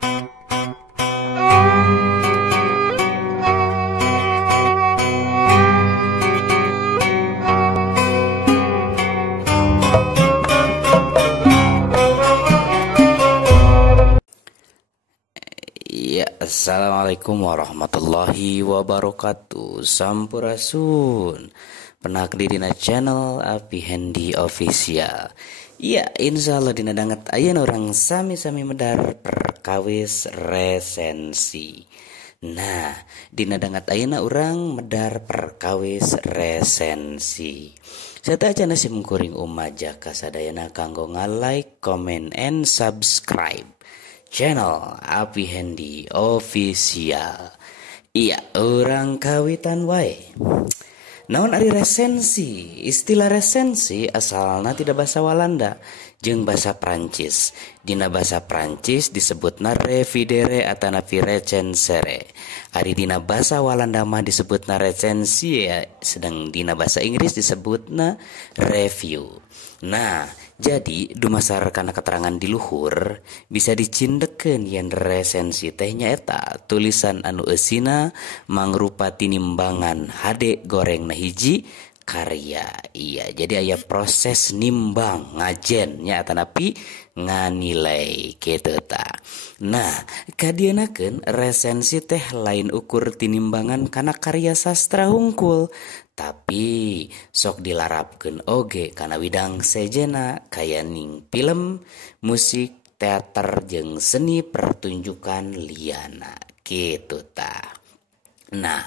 Ya, assalamualaikum warahmatullahi wabarakatuh. Sampurasun. Penak dina channel Api Handy Official. Ya, insya Allah dina danget ayeuna orang sami-sami medar perkawis resensi. Nah, dina danget ayeuna orang medar perkawis resensi. Saya aja nasi mengkuring umaja kasadayana kanggo like, comment, and subscribe channel Api Handy Official. Iya, orang kawitan wae. Naon ari resensi? Istilah resensi asalna tidak bahasa Walanda jeung bahasa Prancis. Dina bahasa Prancis disebutna revidere atanapi recensere. Ari dina bahasa Walanda mah disebutna resensi ya, sedang dina bahasa Inggris disebutna review. Nah, jadi dumasar kana keterangan di luhur bisa dicindeken yen resensi teh nyaeta tulisan anu eusina mangrupa tinimbangan hade gorengna hiji karya. Iya, jadi aya proses nimbang ngajen nya atanapi nganilai kitu ta. Nah, kadienakeun resensi teh lain ukur tinimbangan kana karya sastra hungkul, tapi sok dilarapkeun oge kana widang sejena kaya ning film, musik, teater jeung seni pertunjukan liana kitu ta. Nah,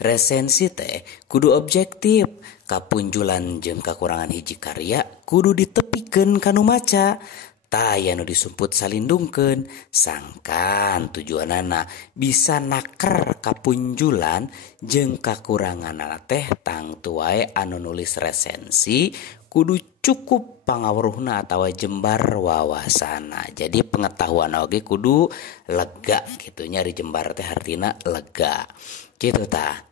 resensi teh kudu objektif, kapunjulan jeung kakurangan hiji karya kudu ditepikeun kanu maca. Taya nu disumput salindungkeun sangkan tujuanana bisa naker kapunjulan jeung kakuranganna teh tangtu wae anu nulis resensi kudu cukup pangawruhna atawa jembar wawasana. Jadi pengetahuan oge kudu lega gitu nya, di jembar teh artina lega gitu ta.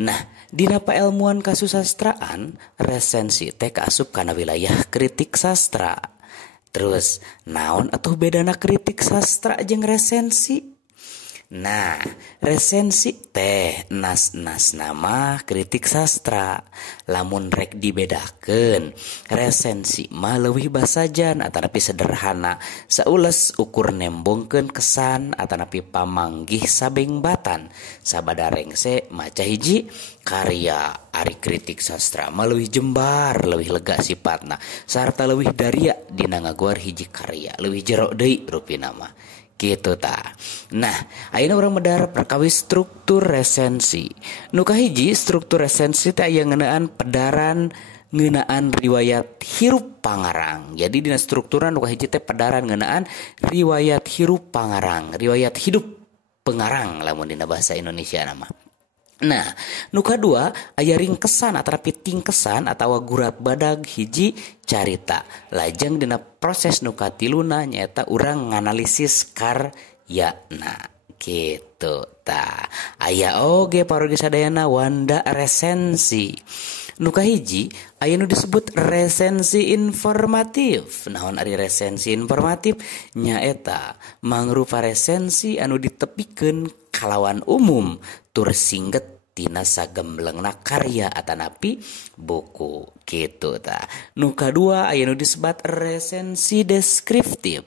Nah, dina paelmuan kasusastraan resensi teh kaasup kana wilayah kritik sastra. Terus naon atuh bedana kritik sastra jeung resensi? Nah, resensi teh nas-nas nama kritik sastra. Lamun rek dibedakeun, resensi mah leuwih basajan atanapi sederhana, saules ukur nembongkeun kesan atanapi pamanggih sabengbatan. Sabada rengse maca hiji karya. Ari kritik sastra mah leuwih jembar, leuwih lega sifatna, sarta leuwih daria dina ngaguar hiji karya, leuwih jero deui rupina mah. Gitu ta. Nah, ayeuna urang medar perkawis struktur resensi. Nu kahiji struktur resensi teh aya ngeunaan pedaran ngeunaan riwayat hirup pangarang. Jadi dina strukturan nu kahiji teh pedaran ngeunaan riwayat hirup pangarang, riwayat hidup pengarang lamun dina bahasa Indonesia nama. Nah, nu kadua aya ringkesan atanapi tingkesan atawa gurat badag hiji carita. Lajeng dina proses nu katiluna nyaeta urang nganalisis karyana kitu ta. Aya oge parogi sadayana wanda resensi. Nu kahiji aya nu disebut resensi informatif. Naon ari resensi informatif? Nyaeta mangrupa resensi anu ditepikeun kalawan umum tur singget tina sagemblengna karya atanapi buku kitu ta. Nu kadua aya nu disebut resensi deskriptif.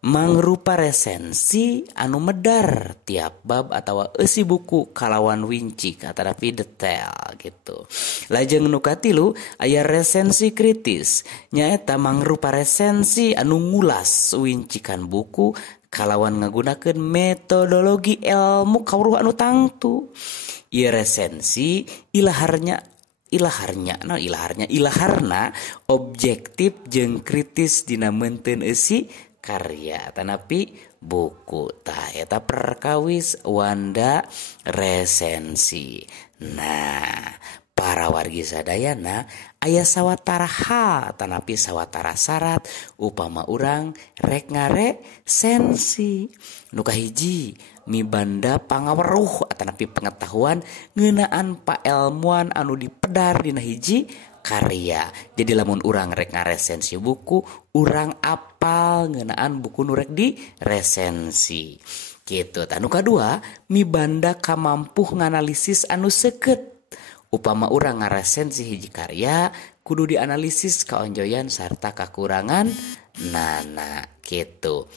Mangrupa resensi anu medar tiap bab atawa eusi buku kalawan winci atanapi detail gitu. Lajeng nu katilu aya resensi kritis. Nyaeta mangrupa resensi anu ngulas wincikan buku kalawan ngagunakeun metodologi ilmu kawruh anu tangtu. Ieu resensi ilaharna objektif jeung kritis dina meunteun eusi karya tanapi buku tah eta perkawis wanda resensi. Nah, para wargi sadayana aya sawatara hal tanapi sawatara syarat upama urang rek ngaresensi. Nu kahiji mibanda pangaweruh atanapi pengetahuan ngeunaan paelmuan anu dipedar dina hiji karya. Jadi lamun urang rek ngaresensi buku, urang apal ngeunaan buku nu rek di resensi. Gitu. Anu kadua, mibanda kamampuh nganalisis anu seukeut. Upama urang ngaresensi hiji karya, kudu dianalisis kaonjoyan sarta kakurangan nana gitu.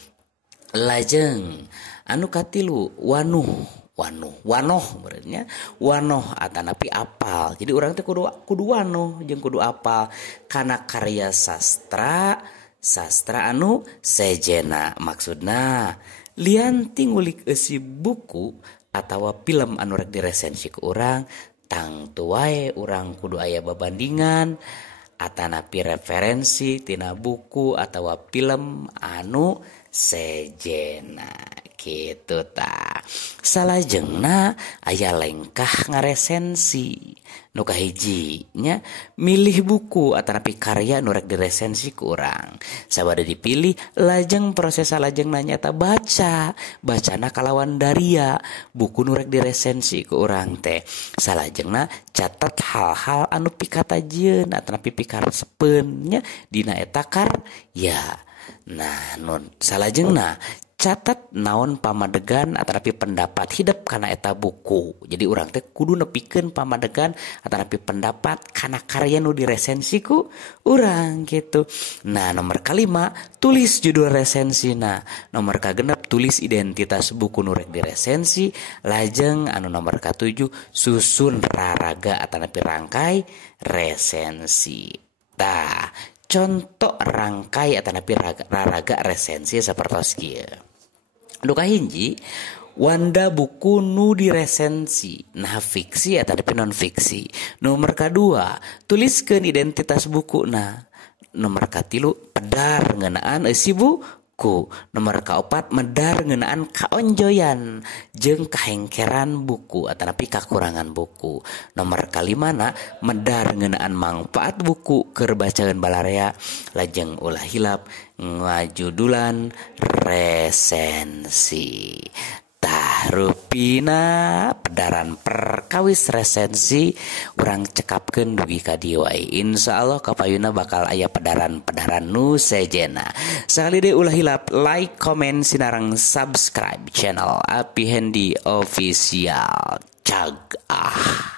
Lajeng anu katilu wanoh berarti wanoh atanapi apal. Jadi urang teh kudu wanoh jeung kudu apal kana karya sastra anu sejena. Maksudna lian tingulik eusi buku atawa film anu rek diresensi ku urang, tang teu wae urang kudu aya babandingan atanapi referensi tina buku atawa film anu sejena gitu ta. Salajengna aya lengkah ngaresensi. Nu kahiji nya milih buku atanapi karya nu rek diresensi ku urang. Sabada dipilih lajeng proses salajengna nyata bacana kalawan daria buku nu rek diresensi ku urang teh. Salajengna catat hal-hal anu pikatajeun atanapi pikarespeun nya dina eta karya. Nah, nun salajengna catat naon pamadegan atanapi pendapat hidup kana eta buku. Jadi urang teh kudu nepikeun pamadegan atanapi pendapat kana karya nu diresensi ku urang gitu. Nah, nomor kalima tulis judul resensina. Nomor kagenep tulis identitas buku nu rek diresensi. Lajeng anu nomor katujuh susun raraga atanapi rangkai resensi. Tah, contoh rangkai atanapi raraga resensi sapertos kieu. Nu kahiji wanda buku nu diresensi, nah fiksi atanapi non fiksi. Nomor kadua tuliskeun identitas buku. Nah nomor katilu pedar ngeunaan eusi buku. Nomor kaopat medar ngeunaan kaonjoyan jeung kahengkeran buku atanapi kakurangan buku. Nomor kalimana medar ngeunaan mangfaat buku keur bacaeun balarea. Lajeng ulah hilap ngajudulan resensi. Tah rupina pedaran perkawis resensi urang cekapkeun dugi ka dieu wae. Insyaallah kapayuna bakal aya pedaran-pedaran nu sejena. Sakali deui ulah hilap like, comment, sinareng subscribe channel Api Hendy Official. Cag ah.